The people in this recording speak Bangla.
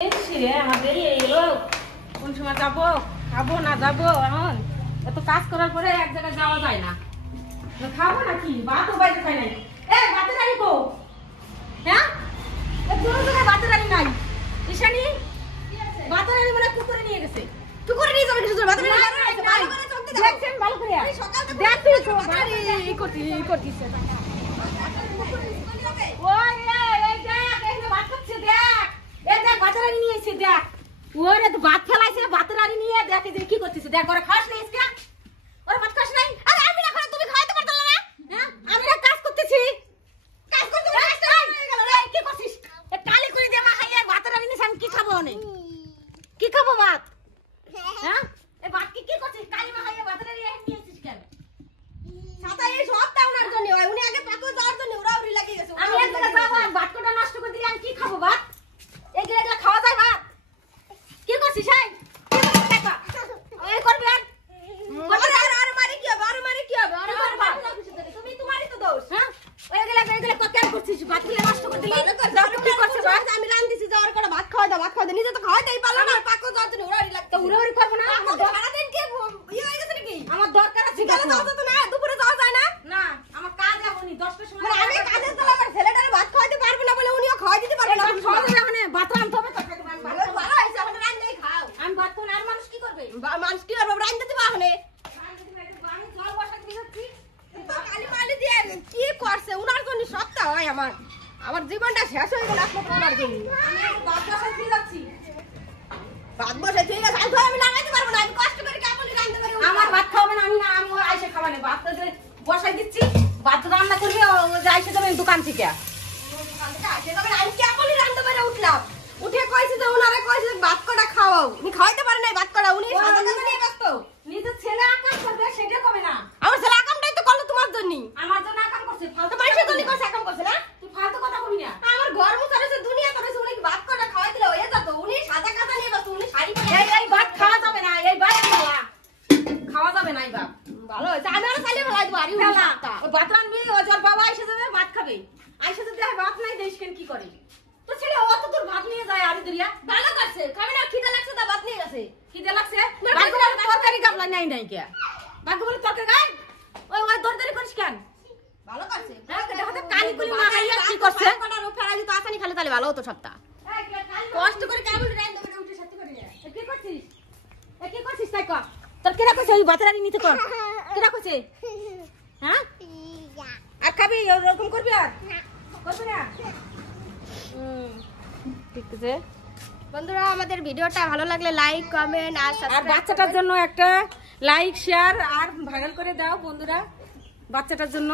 আমাদের এলো কোন সময় যাবো খাবো না যাবো এখন এত কাজ করার পরে এক জায়গায় যাওয়া যায় না খাবো নাকি ভাতও বাইরে খাই নাই ভাতের রানি কো হ্যাঁ কোনো জায়গায় ভাতের রানি নাই ঈশানী ভাতের রানি মানে কুকুরে নিয়ে গেছে কুকুরে নিয়ে যাবে কিছু ভাতের রানি ভালো করে চলতে দেখছেন ভালো করে সকাল থেকে দেখছিস এই করছিস ওই এই দেখ এই ভাত খাচ্ছে দেখ এই দেখ ভাতের রানি নিয়ে এসে দেখ ওরে তো ভাত ফেলাইছে ভাতের রানি নিয়ে দেখ যে কি করতেছে দেখ ওরে খাস নাই আজকে ওরে ভাত খাস নাই আরে আমি না খাই তুমি খাইতে পারছ না হ্যাঁ আমি না কাজ করতেছি কাজ করতে রে কি করছিস এ কালি করে দে মা খাইয়ে ভাতের রানি নিয়ে আমি কি খাবো অনে কি খাবো ভাত হ্যাঁ এই ভাত কি করছিস কালি মা খাইয়ে ভাতের রানি নিয়ে এসেছিস কেন সাদা এই সবটা ওনার জন্য হয় উনি আগে পাকো যাওয়ার জন্য উড়াউড়ি লাগিয়ে গেছে আমি এক জায়গা যাবো ভাত কোটা নষ্ট করে দিলে আমি কি খাবো ভাত এগুলা খাওয়া যায় ভাত কি করছিস এই করবি আর মারি কি হবে তুমি তোমারই তো দোষ হ্যাঁ ওইগুলা কেন করছিস ভাত খেলে নষ্ট করে দিলি কি করছিস আমি রান্ধিছি যাওয়ার করে ভাত খাওয়া দাও নিজে তো খাওয়াতেই পারলো না পাকো যাওয়ার জন্য উড়াউড়ি লাগতো উড়াউড়ি করবো না সারা দিন কি ইয়ে হয়ে গেছে নাকি আমার দরকার আছে বিকালে যাওয়া তো না দুপুরে যাওয়া যায় না না আমার কাজ এখনই 10টার সময় আমি কাজের তো আমার ছেলেটারে ভাত খাওয়াতে পারবে না বলে উনিও খাওয়াই দিতে পারবে না খাওয়া যাবে মানে ভাত রান্নতে হবে তো ভালো হইছে আমাদের রান্নাই খাও আমি ভাত কোন আর মানুষ কি করবে মানুষ কি করবে রান্না দিতে পারবে আমি জল বসাতে দিচ্ছি কালি মালি দিয়ে কি করছে উনার জন্য সবটা হয় আমার জীবনটা শেষ হয়ে গেল একমাত্র উনার জন্য আমি ভাত বসাতে যাচ্ছি ভাত বসে ঠিক আছে আমি লাগাইতে পারবো না আমি কষ্ট করে কেমন রান্না করি আমার ভাত খাওয়াবে না আমি না আমি আইসে খাওয়া না ভাত বসাই দিচ্ছি ভাত রান্না করবি আইসে যাবে দোকান থেকে আমি কেমন রান্না করে উঠলাম উঠে কইছি যে উনারে কইছি ভাত কটা খাওয়াও উনি খাওয়াইতে পারে নাই ভাত কটা উনি সাদা কাজ নিয়ে ব্যস্ত নিজের ছেলে আকাম করবে সেটা কবে না আমার ছেলে আকামটাই তো করলো তোমার জন্য আমার জন্য আকাম করছে ফালতু পয়সা জন্য কইছে আকাম করছে না তুই ফালতু কথা কবি না আমার ঘর মুছারেছে দুনিয়া করেছে উনি ভাত কটা খাওয়াই দিলে হয়ে যেত উনি সাদা কাজ নিয়ে ব্যস্ত উনি শাড়ি পরে এই ভাত খাওয়া যাবে না এই ভাত খাওয়া যাবে না এই ভাত ভালো হয়েছে আমি আর চালিয়ে ফেলাই দেবো আরে ভাত রান্নবি ও তোর বাবা এসে যাবে ভাত খাবে আইসা যদি ভাত নাই দেশ কেন কি করে তো ছেলে অত তোর ভাত নিয়ে যায় আরে দরিয়া ভালো করছে খাবে না খিদে লাগছে তা ভাত নিয়ে গেছে খিদে লাগছে বাগুলার তরকারি গাবলা নাই নাই কে বাগুলার তরকারি গায় ওই দরদারি করিস কেন ভালো করছে দেখো তো কালি কুলি মাগাইয়া কি করছে কোটা রো ফেরা দি তো আসানি খালে তালে ভালো হতো সবটা কষ্ট করে কেমন রাইন দেবে উঠে সত্যি করে কি করছিস কি করছিস তাই কর তোর কেরা কইছে ওই ভাতরানি নিতে কর কেরা কইছে হ্যাঁ আর খাবি এরকম করবি আর না করবি না ঠিক আছে বন্ধুরা আমাদের ভিডিওটা ভালো লাগলে লাইক কমেন্ট আর সাবস্ক্রাইব বাচ্চাটার জন্য একটা লাইক শেয়ার আর ভাইরাল করে দাও বন্ধুরা বাচ্চাটার জন্য